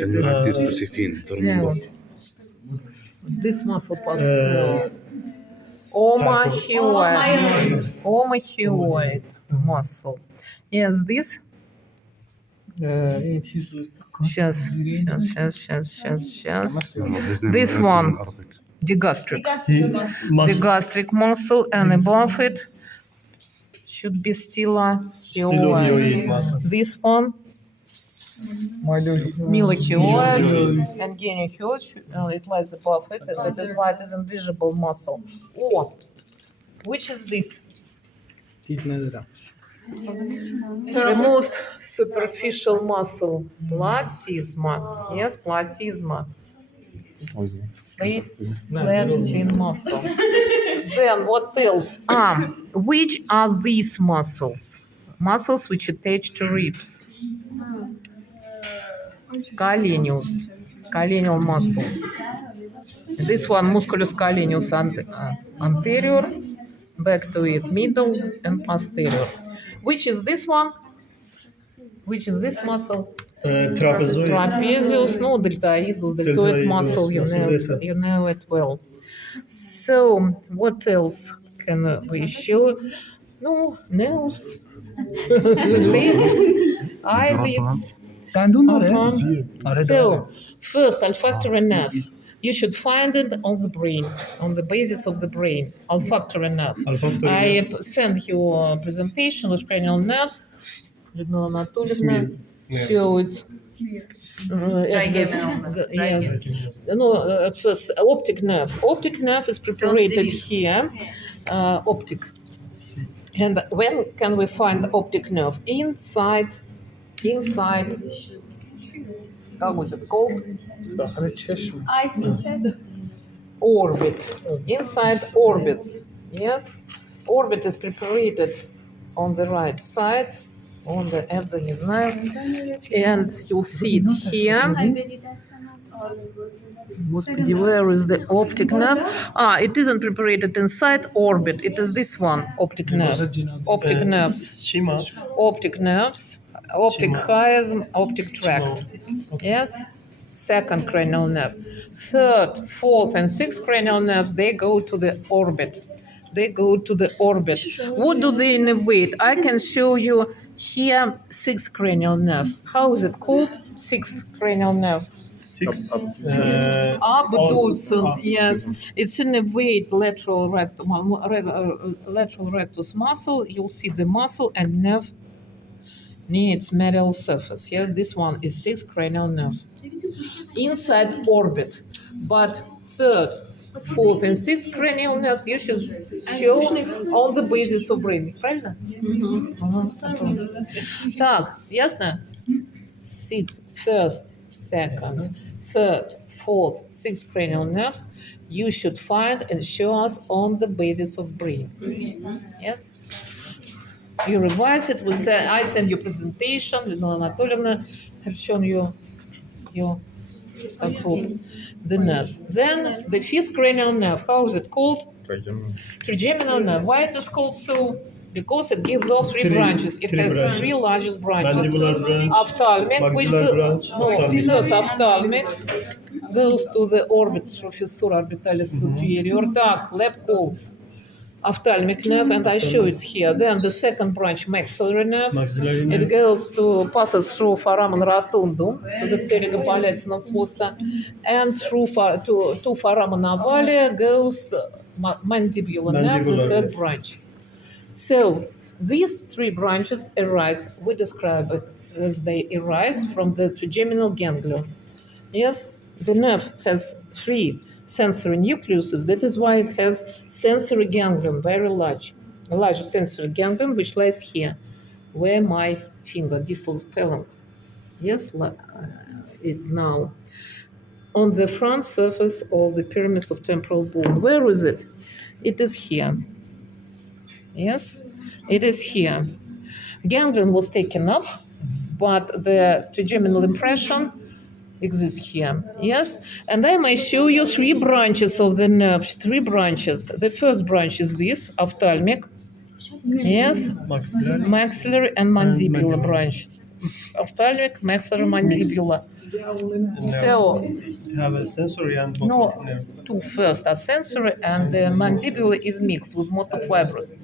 Can you write this Josephine? Yeah. This muscle passes omohyoid muscle. Yes, this. Сейчас. This one, digastric. The gastric muscle, and above it should be stylohyoid muscle. This one, mylohyoid, and geniohyoid, it lies above it, and that is why it is invisible muscle. Oh, which is this? The most superficial muscle, platysma. Yes, platysma. Flat-chin muscle. Then what else? Which are these muscles? Muscles which attach to ribs. Scaleneal muscles. This one, musculus scaleneus anterior, back to it, middle and posterior. Which is this one? Which is this muscle? Trapezius, no, deltoid muscle, you know it well. So, what else can we show? No, nails, lips, eyelids. So, first, olfactory nerve. You should find it on the brain, on the basis of the brain, olfactory nerve. I send you a presentation with cranial nerves. Людмила Анатольевна. So it's yes. No, at first optic nerve. Optic nerve is preparated here. Optic. And when can we find the optic nerve? Inside. How was it called? Orbit. Inside orbits. Yes. Orbit is preparated on the right side. On the end, and you'll see it here. Where is the optic nerve? It isn't preparated inside orbit. It is this one, optic nerve. Optic nerves. Optic nerves. Optic chiasm, optic tract. Yes? Second cranial nerve. Third, fourth, and sixth cranial nerves, they go to the orbit. What do they innervate? I can show you here sixth cranial nerve. How is it called? Sixth cranial nerve. Abducens, yes. It's innervate lateral rectus muscle. You'll see the muscle and nerve near its medial surface. Yes, this one is sixth cranial nerve. Inside orbit. But third, fourth, and sixth cranial nerves you should show on the basis of brain. Правильно? Так, ясно? Sixth, first, second, third, fourth, sixth cranial nerves you should find and show us on the basis of brain. Yes? You revise it. I send you presentation. Людмила Анатольевна have shown you your group, the nerves. Then the fifth cranial nerve. How is it called? Trigeminal nerve. Why it is called so? Because it gives off three branches. It has three largest branches. Ophthalmic, which ophthalmic goes to the orbit through fissura orbitalis superior. Так, lap called ophthalmic nerve, and I show it here. Then the second branch, maxillary nerve. It goes passes through foramen rotundum to the pterygopalatine fossa, and through to foramen ovale goes mandibular nerve, the third branch. So these three branches arise. We describe it as they arise from the trigeminal ganglion. Yes, the nerve has three sensory nucleuses. That is why it has sensory ganglion, very large, a large sensory ganglion, which lies here, where my finger, distal phalanx, yes, is now on the front surface of the pyramis of temporal bone. Where is it? It is here. Yes, it is here. Ganglion was taken off, but the trigeminal impression exists here. Yes, and I may show you three branches of the nerve. Three branches. The first branch is this, ophthalmic. Yes, maxillary and mandibular branch. ophthalmic, maxillary, mandibular. So Have a sensory and no, motor nerve. two first are sensory, and the mandibular is mixed with motor fibrous.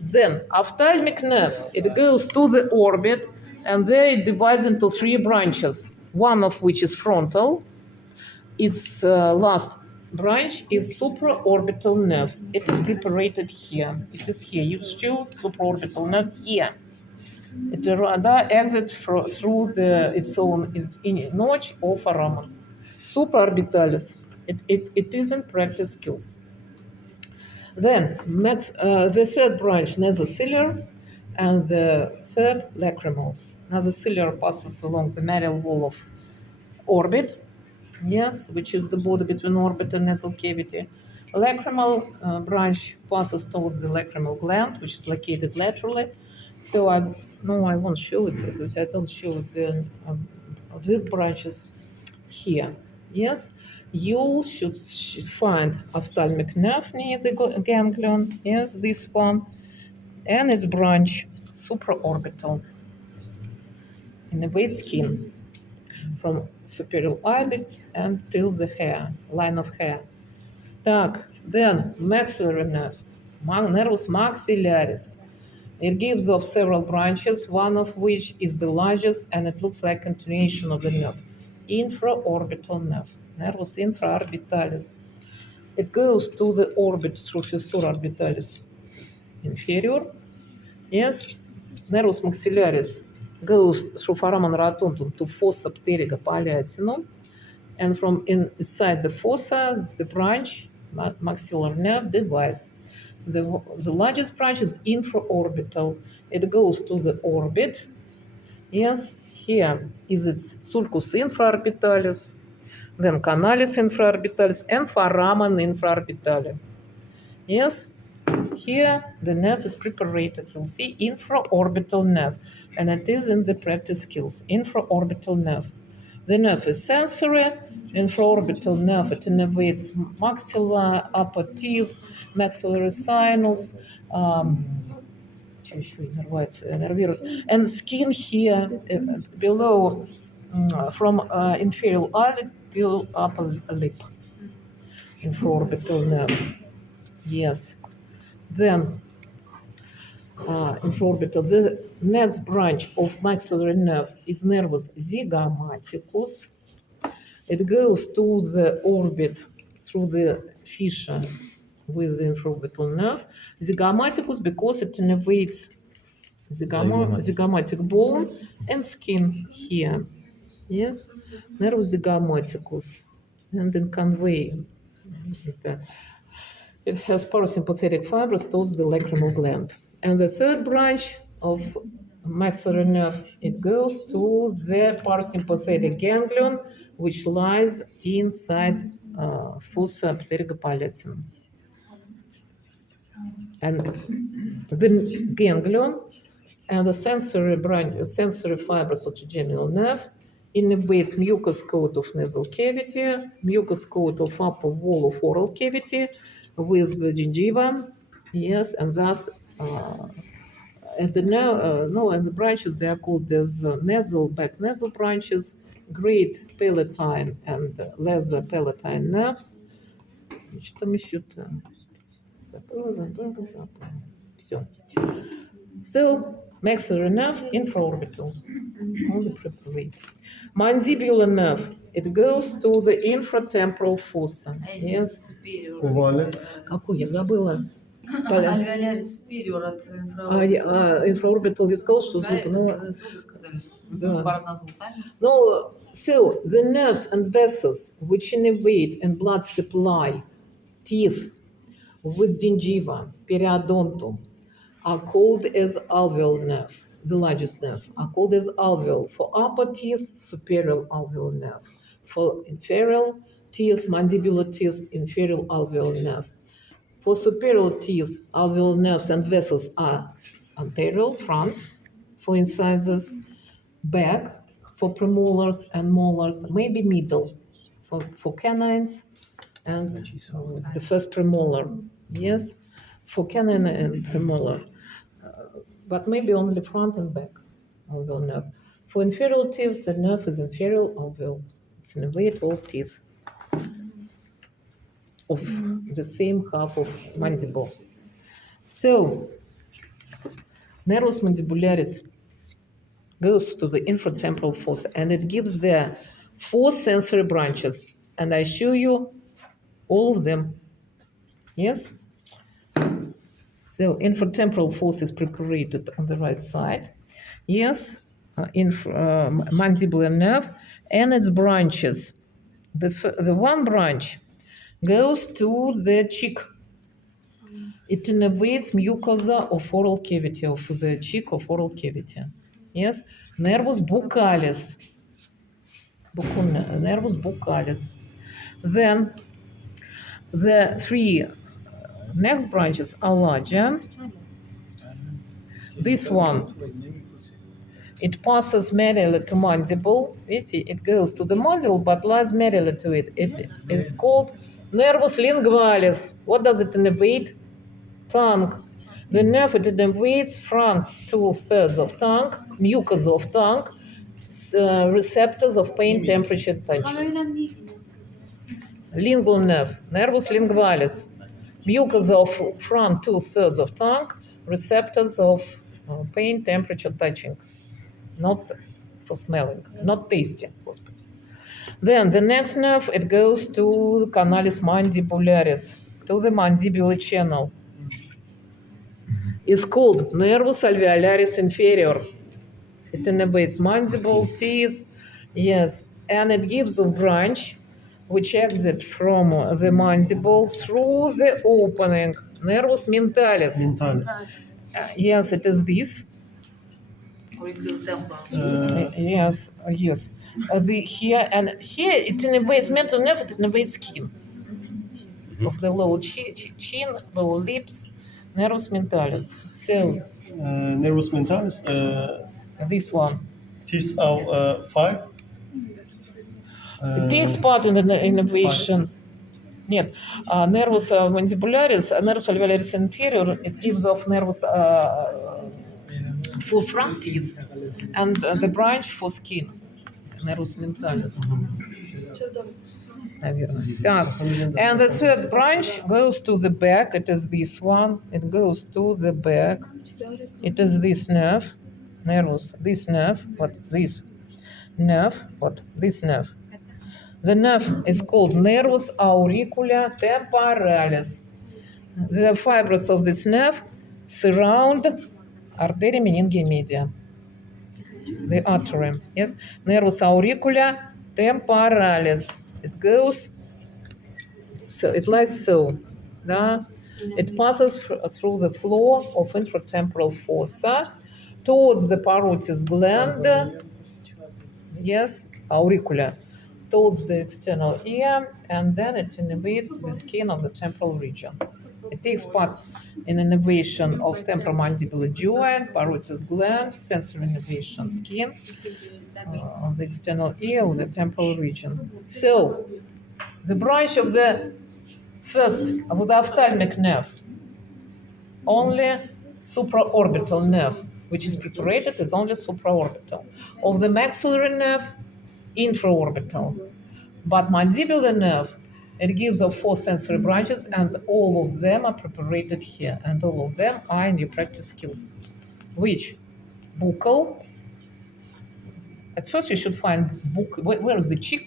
Then ophthalmic nerve, it goes to the orbit, and there it divides into three branches, one of which is frontal. Its last branch is supraorbital nerve. It is preparated here. It is here. You show supraorbital nerve here. It rather exits through its own notch or foramen. Supraorbitalis. It isn't practice skills. Then the third branch, nasociliar, and the third lacrimal. Nasociliar passes along the medial wall of orbit, yes, which is the border between orbit and nasal cavity. Lacrimal branch passes towards the lacrimal gland, which is located laterally. So I won't show it because I don't show the branches here. Yes, you should find ophthalmic nerve near the ganglion. Yes, this one, and its branch supraorbital innervate skin from superior eyelid until the hair, line of hair. Так, then maxillary nerve, nervus maxillaris. It gives off several branches, one of which is the largest, and it looks like continuation of the nerve. Infraorbital nerve, nervus infraorbitalis. It goes to the orbit through fissura orbitalis inferior. Yes, nervus maxillaris goes through foramen rotundum to fossa pteryga palliatinum, and from inside the fossa, the branch, maxillary nerve, divides. The largest branch is infraorbital. It goes to the orbit. Yes, here is its sulcus infraorbitalis, then canalis infraorbitalis, and foramen infraorbitale. Yes, here the nerve is preparated. You'll see infraorbital nerve, and it is in the practice skills. Infraorbital nerve. The nerve is sensory. Infraorbital nerve, it innervates maxilla, upper teeth, maxillary sinus, and skin here below, from inferior eyelid till upper lip. Infraorbital nerve. Yes. Then infraorbital. The next branch of maxillary nerve is nervus zygomaticus. It goes to the orbit through the fissure with the infraorbital nerve. Zygomaticus because it innervates zygomatic bone and skin here. Yes, nervus zygomaticus, and then convey. It has parasympathetic fibers towards the lacrimal gland. And the third branch of maxillary nerve, it goes to the parasympathetic ganglion, which lies inside fossa pteryga palliatinum. And the ganglion and the sensory fibers of trigeminal nerve innervates mucous coat of nasal cavity, mucous coat of upper wall of oral cavity with the gingiva, yes, and thus and the branches, they are called as back nasal branches, great palatine and lesser palatine nerves. Что там еще-то? Все. So, maxillary nerve, infraorbital. All the preparate. Mandibular nerve. It goes to the infratemporal fossa. Yes. Ovale. Какой? Я забыла. Alveolar superior от Infraorbital, я сказал, что зубы, но... зубы сказали. Да. Парадназал No, so the nerves and vessels which innervate and blood supply teeth with gingiva, periodontum, are called as alveolar nerve. The largest nerve are called as alveolar. For upper teeth, superior alveolar nerve. For inferior teeth, mandibular teeth, inferior alveolar nerve. For superior teeth, alveolar nerves and vessels are anterior, front, for incisors, back, for premolars and molars, maybe middle, for canines, and the first premolar, yes, for canine and premolar, but maybe only front and back alveolar nerve. For inferior teeth, the nerve is inferior alveol. It's innervate all teeth of the same half of mandible. So, nervus mandibularis goes to the infratemporal fossa and it gives the 4 sensory branches. And I show you all of them. Yes? So, infratemporal fossa is preparated on the right side. Yes? Mandibular nerve and its branches. The one branch goes to the cheek. It innervates mucosa of oral cavity, of the cheek of oral cavity. Yes, nervus buccalis. Nervus buccalis. Then the 3 next branches are larger. This one, it passes medially to mandible. It goes to the mandible, but lies medially to it. It is called nervus lingualis. What does it innervate? Tongue. The nerve it innervates front 2/3 of tongue, mucosa of tongue, receptors of pain, temperature, touch. Lingual nerve, nervus lingualis, mucosa of front 2/3 of tongue, receptors of pain, temperature, touching. Not for smelling, not tasty. Then the next nerve, it goes to canalis mandibularis, to the mandibular channel. It's called nervus alveolaris inferior. It innervates mandible, teeth, yes, and it gives a branch which exits from the mandible through the opening, nervus mentalis. Mentalis. Yes, it is this. Auricular temporal. Yes. Here it innervates mental nerve. It innervates skin of the lower chin, lower lips, nervus mentalis. So Nervus mentalis. this one. These are 5. It takes part in the innervation. Нет, nervus mandibularis, nervus alveolaris inferior, it gives off nervus for front teeth, and the branch for skin, nervus mentalis. And the third branch goes to the back. It is this one. It goes to the back. It is this nerve, nervus, this nerve, this nerve. The nerve is called nervus auriculotemporalis. The fibers of this nerve surround arteria meningia media, the artery. Yes, nervus auriculotemporalis. It goes, so it lies so. It passes through the floor of infratemporal fossa towards the parotis gland. Yes, auricula, towards the external ear, and then it innervates the skin of the temporal region. It takes part in innervation of temporomandibular joint, parotis gland, sensory innervation, skin of the external ear of the temporal region. So, the branch of the first, of the ophthalmic nerve, only supraorbital nerve, which is preparated, is only supraorbital. Of the maxillary nerve, infraorbital. But mandibular nerve, it gives off 4 sensory branches, and all of them are preparated here, and all of them are in your practice skills. Which? Buccal. At first, you should find where is the cheek?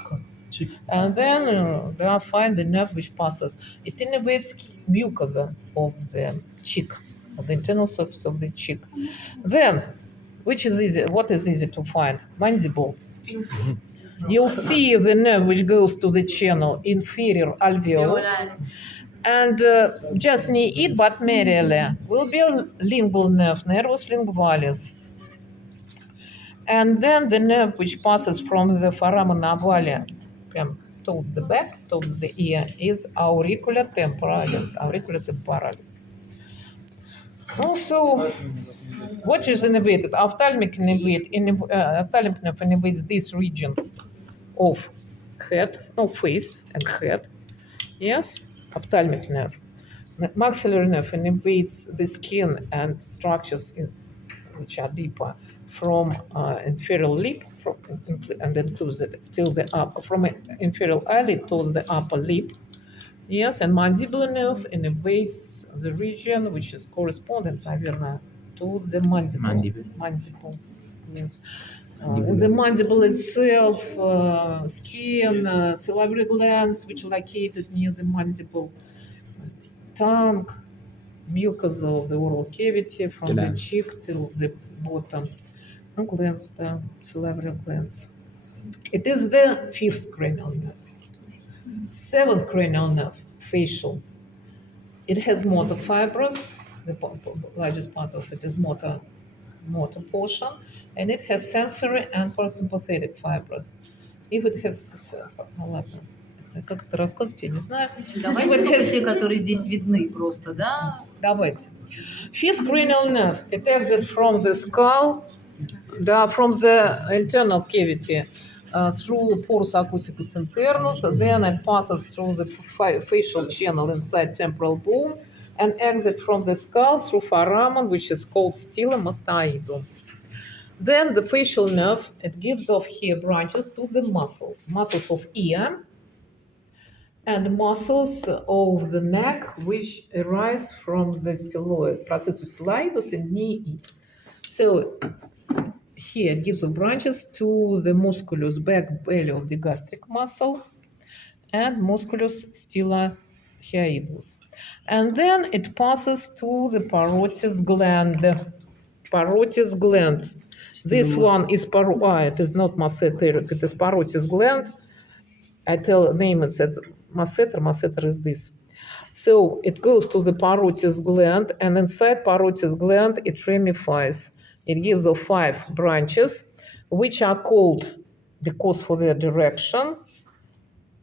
And then find the nerve which passes. It innervates mucosa of the cheek, of the internal surface of the cheek. Then, which is easy? What is easy to find? Mandible. You'll see the nerve which goes to the channel, inferior alveoli. And just near it, but medially, will be a lingual nerve, nervus lingualis. And then the nerve which passes from the foramen ovale towards the back, towards the ear, is auriculotemporalis. Also, what is innervated? Ophthalmic nerve innervates this region of head, face and head. Yes, ophthalmic nerve. Maxillary nerve innervates the skin and structures which are deeper from inferior lip and includes it till the upper, from inferior eyelid towards the upper lip. Yes, and mandibular nerve innervates the region which is correspondent, наверное, to the mandible. Mandible. Yes. The mandible itself, skin, salivary glands which are located near the mandible, tongue, mucosa of the oral cavity from the cheek till the bottom, glands, salivary glands. It is the fifth cranial nerve. Seventh cranial nerve, facial. It has motor fibers. The largest part of it is motor portion, and it has sensory and parasympathetic fibers. If it has, ну ладно, как это рассказывать, я не знаю. Давайте только те, которые здесь видны просто, да? Давайте. Fifth cranial nerve, it exits from the skull, from the internal cavity through porus acousticus internus, then it passes through the facial channel inside temporal bone, and exit from the skull through foramen, which is called stela mastoidum. Then the facial nerve, it gives off here branches to the muscles of ear, and muscles of the neck, which arise from the styloid, processus styloidus in knee. So here it gives off branches to the musculus back belly of the gastric muscle and musculus stylohyalus. And then it passes to the parotis gland. Parotis gland. This one is it is not masseter, it is parotis gland. I name it said masseter. Masseter is this. So it goes to the parotis gland, and inside parotis gland it ramifies. It gives off 5 branches, which are called, because for their direction,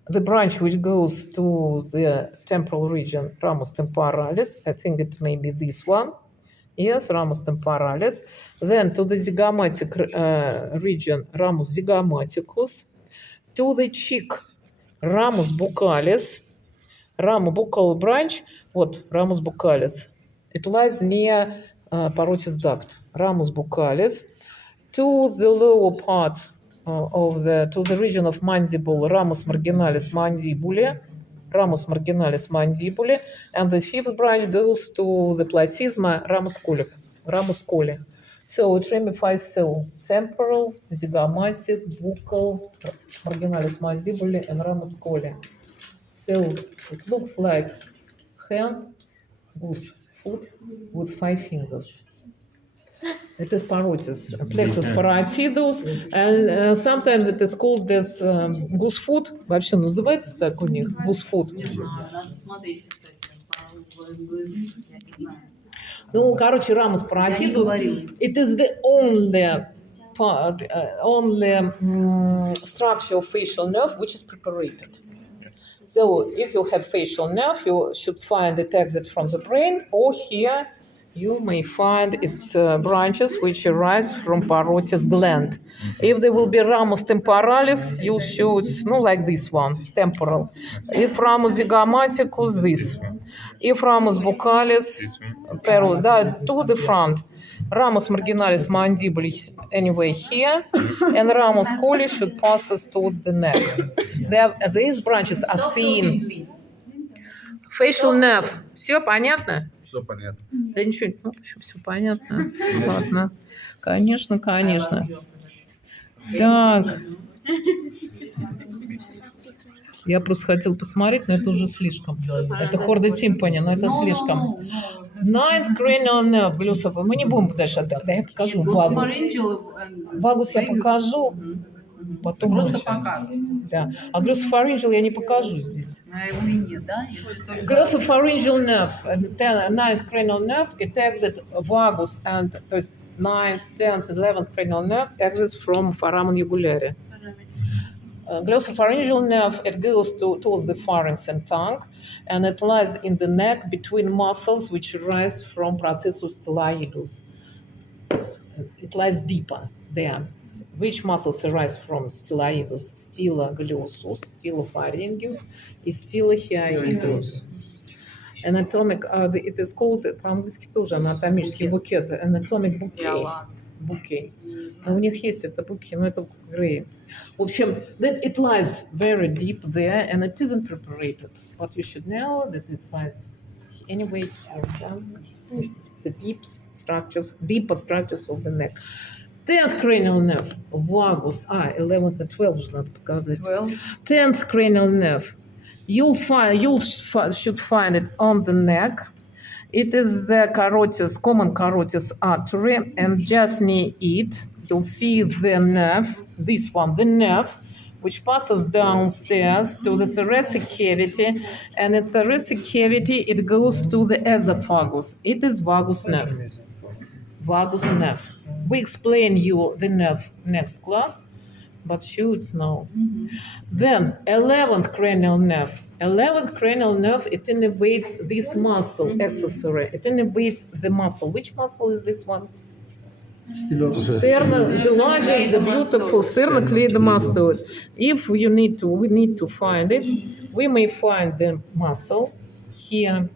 the branch which goes to the temporal region, ramus temporalis, I think it may be this one. Yes, ramus temporalis. Then to the zygomatic region, ramus zygomaticus. To the cheek, ramus buccalis. Ramus buccal branch, ramus buccalis. It lies near parotis duct, ramus buccalis. To the lower part to the region of mandible, ramus marginalis mandibulae, ramus marginalis mandibulae, and the 5th branch goes to the placysma ramus coli. So it ramifies temporal, zygomatic, buccal, marginalis mandibulae, and ramus coli. So it looks like hand with foot with 5 fingers. It is parotis, plexus parotidus, and sometimes it is called as goose foot. Вообще называется так у них, goose foot. Не знаю, надо смотреть, кстати, я не знаю. Ну, короче, ramus parotidus. It is the only structure of facial nerve which is preparated. So if you have facial nerve, you should find it exit from the brain, or here you may find its branches which arise from parotis gland. If there will be ramus temporalis, you should, like this one, temporal. If ramus zygomaticus, this. If ramus buccalis, to the front. Ramus marginalis mandibulae, anyway, here, and ramus coli should pass us towards the neck. These branches are thin. Facial nerve. Все понятно? Все понятно. Да ничего, все понятно. Ладно. Конечно. Так. Я просто хотел посмотреть, но это уже слишком. Это хорда тимпани, но это слишком. Ninth cranial nerve, глюсов. Мы не будем дальше. Да, я покажу вагус. Вагус я покажу. Потом Просто показываю. Да. А glossopharyngeal я не покажу здесь. А его и нет, да? Glossopharyngeal nerve, ninth cranial nerve, it exits vagus, and то есть 9th, 10th, 11th cranial nerve exits from foramen jugulare. Glossopharyngeal nerve, it goes towards the pharynx and tongue, and it lies in the neck between muscles which arise from processus styloidus. It lies deeper there. Which muscles arise from styloidus? Styloglossus, stylopharyngeus, and stylohyalus. Anatomic, it is called, по-английски тоже анатомический букет, anatomic bouquet. bouquet. Но у них есть это bouquet, но это грей. В общем, that it lies very deep there and it isn't prepared. But you should know that it lies anyway around the deeper structures of the neck. 10th cranial nerve, vagus. 11th and 12th же надо показать. 10th cranial nerve. You should find it on the neck. It is the common carotid artery, and just near it, you'll see the nerve, this one, the nerve, which passes downstairs to the thoracic cavity, and in thoracic cavity, it goes to the esophagus. It is vagus nerve. Vagus nerve. We explain you the nerve next class, but shoots now. Then 11th cranial nerve. 11th cranial nerve, it innervates this muscle, accessory. It innervates the muscle. Which muscle is this one? The largest, the beautiful sternocleidomastoid. If we need to find it, we may find the muscle here.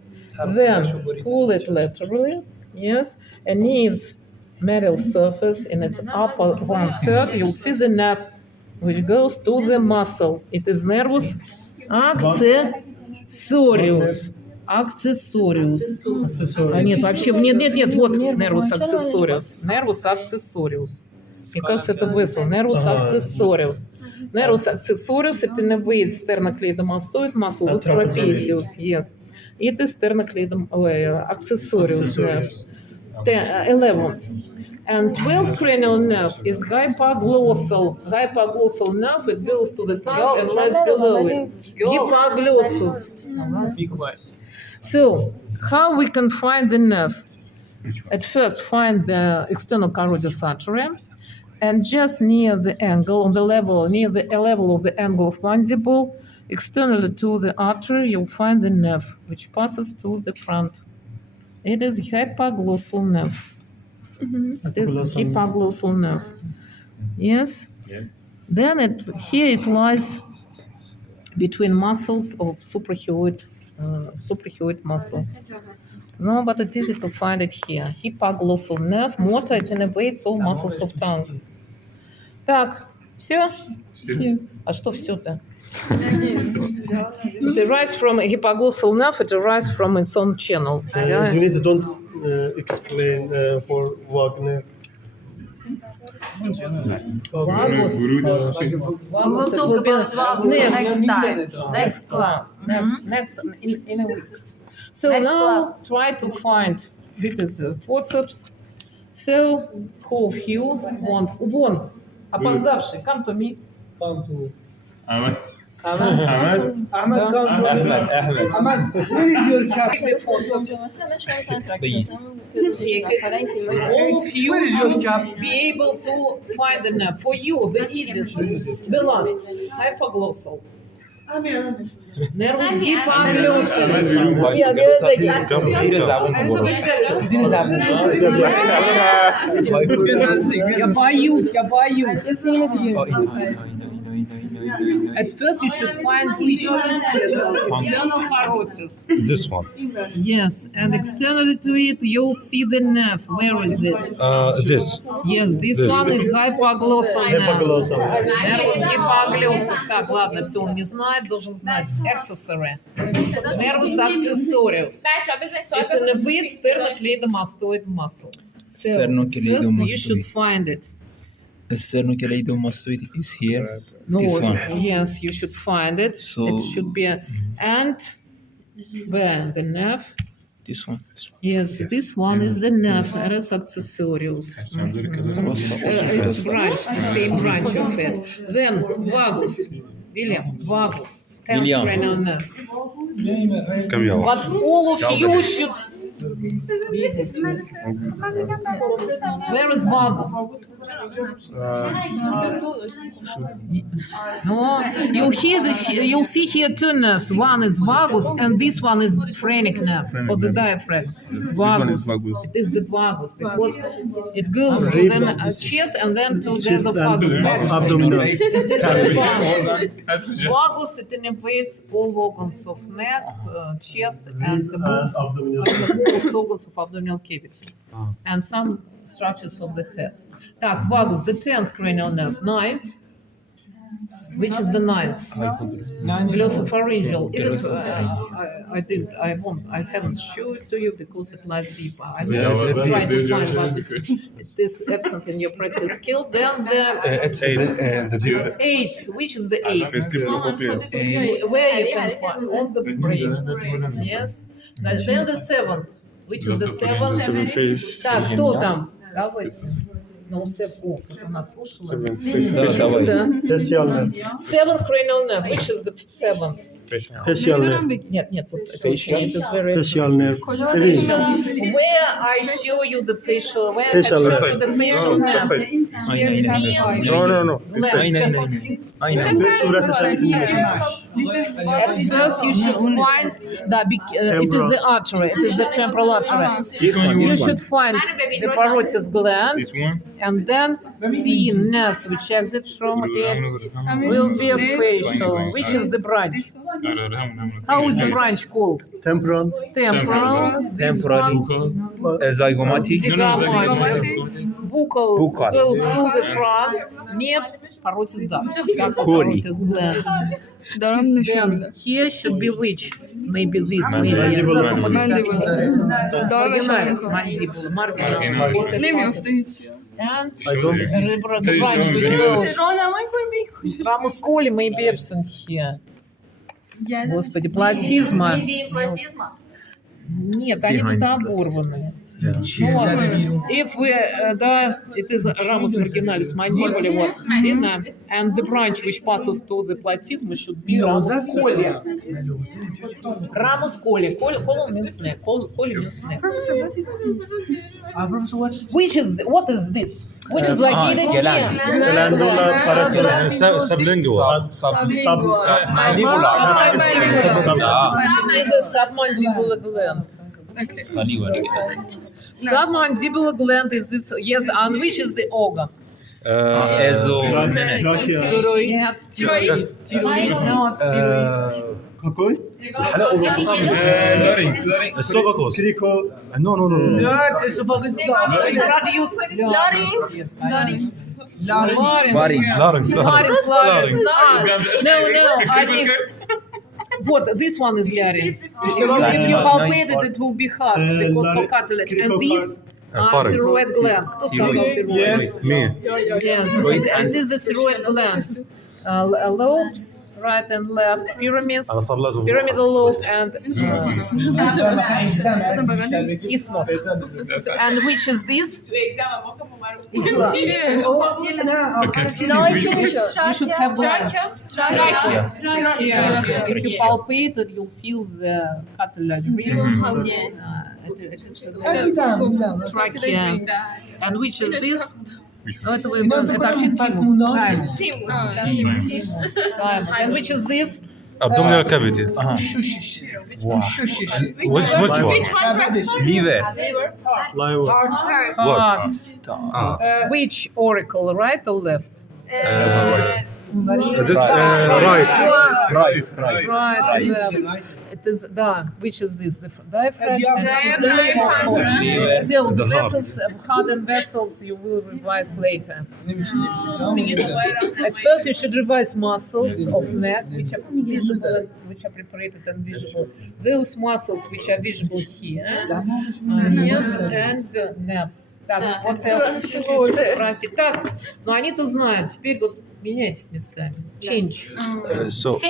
Then pull it laterally, yes, and knees medial surface in its upper 1/3. You'll see the nerve which goes to the muscle. It is nervus accessorius. Нет, вообще, нет, вот nervus accessorius. Nervus accessorius. Мне кажется, это vessel. Nervus accessorius. Nervus accessorius, it innervates sternocleidomastoid muscle with trapezius. Yes. It is accessorius nerve. 11th. And 12th cranial nerve is hypoglossal. Hypoglossal nerve, it goes to the tongue and lies below it. Hypoglossus. So, how we can find the nerve? At first, find the external carotid artery, and just near the angle, on the level, near the level of the angle of mandible, externally to the artery, you'll find the nerve, which passes to the front. It is hypoglossal nerve. It is hypoglossal nerve. Yes? Then here it lies between muscles of suprahyoid muscle. No, but it's easy to find it here. Hypoglossal nerve, motor, it innervates all muscles of tongue. Так, все? Все. А что все-то? It arises from a hypoglossal nerve, it arises from its own channel. Извините, don't explain for Wagner. Vagus. We will talk about vagus next time. Next class. Next in a week. So Next now class. try to find, this is the forceps. So who of you want, one, опоздавший, come to me. Ahmed. Ahmed, Ahmed, where is your cap? take the forceps. All of you Where is your should job? be able to find the nerve. For you, the easiest, the last, hypoglossal. Nervus hypoglossal. Я боюсь. At first, you should find which vessel, external carotid. This one. Yes, and externally to it, you'll see the nerve. Where is it? This. Yes, this This. one is hypoglossal nerve. Hypoglossal. Nervus hypoglossal. Так, ладно, все, он не знает, должен знать. Accessory. Nervus accessorius. It innervates sternocleidomastoid muscle. So, first you should find it. The sternocleidomastoid is here. No, This one. yes, you should find it. So- It should be and where the nerve. This one. Yes, this one is the nerve, nervus accessorius. It's branch, the same branch of it. Then vagus, William, vagus, 10th William. cranial nerve. Come But all of you should. Where is vagus? No, you'll see here two nerves. One is vagus, and this one is phrenic nerve for the diaphragm. Vagus. It is the vagus because it goes to the chest and then to the Chest esophagus. and Vagus. abdominal. It is the vagus. Vagus, it innervates all organs of neck, chest, and the most Abdominal. organs of abdominal cavity, and some structures of the head. Так, vagus, the 10th cranial nerve, 9th. Which is the 9th? Glossopharyngeal. Is it? I haven't shown it to you because it lies deeper. I will try to find what it is absent in your practice skill. Then the It's the deep. 8th. Which is the 8th? Where you can find on the brain. Yes. Then the 7th. Which is the 7th? Так, кто там? Давайте. Ну, все плохо. Она слушала. Да. Facial nerve. 7th cranial nerve. Which is the 7th? Facial nerve. Нет, вот это очень, it is very... Facial nerve. Three. Where I show you the facial, where Facial I show nerve. you the facial nerve. No. صورة At first you should find that it is the artery, it is the temporal artery. You should find the parotid gland, This one? and then the nerves which exit from it will be a facial, which is the branch. How is the branch called? temporal. Temporal. This one. Zygomatic. Buccal Buccal. goes to the front, не parotid duct, Coli. parotid gland. Then here should be which? Maybe this, maybe Mandibular. marginalis, mandibular, marginal. And I don't see. the branch which goes ramus coli may be absent here. Господи, платизма. Нет, они тут оборваны. If we, it is ramus marginalis mandibuli, what, and the branch which passes to the platysma should be ramus coli. Ramus coli. Colon means neck. Coli means neck. Which is what is this? Which is like either here. Glandular paratus. Sublingual. It is a submandibular gland. Submandibular gland is this, yes, and which is the organ? Trachea. Not. Какой? Esophagus. Crico. No. Produce Larynx. larynx. No, I mean, what, this one is larynx. If you palpate it, it will be hard because for cartilage. And these are Pharynx. thyroid gland. Кто сказал thyroid? Me. Yes, and this is the thyroid gland. Lobes, right and left, pyramids, أنا صار لازم. pyramidal lobe, and isthmus. And which is this? You should have glands. If you palpate it, you'll feel the cartilage. It is the trachea. And which is this? Это вообще thymus. And which is this? Abdominal cavity. Which one? Liver. Liver. Heart. Which auricle, right or left? This right. Right, left. It is which is this? The diaphragm and it is the liver, of course. So the vessels, heart and vessels, you will revise later. At first, you should revise muscles of neck, which are visible, which are preparated and visible. Those muscles which are visible here, yes, and nerves. Так, вот else спросить. Так, ну они-то знают. Теперь вот меняйтесь местами. Change. So.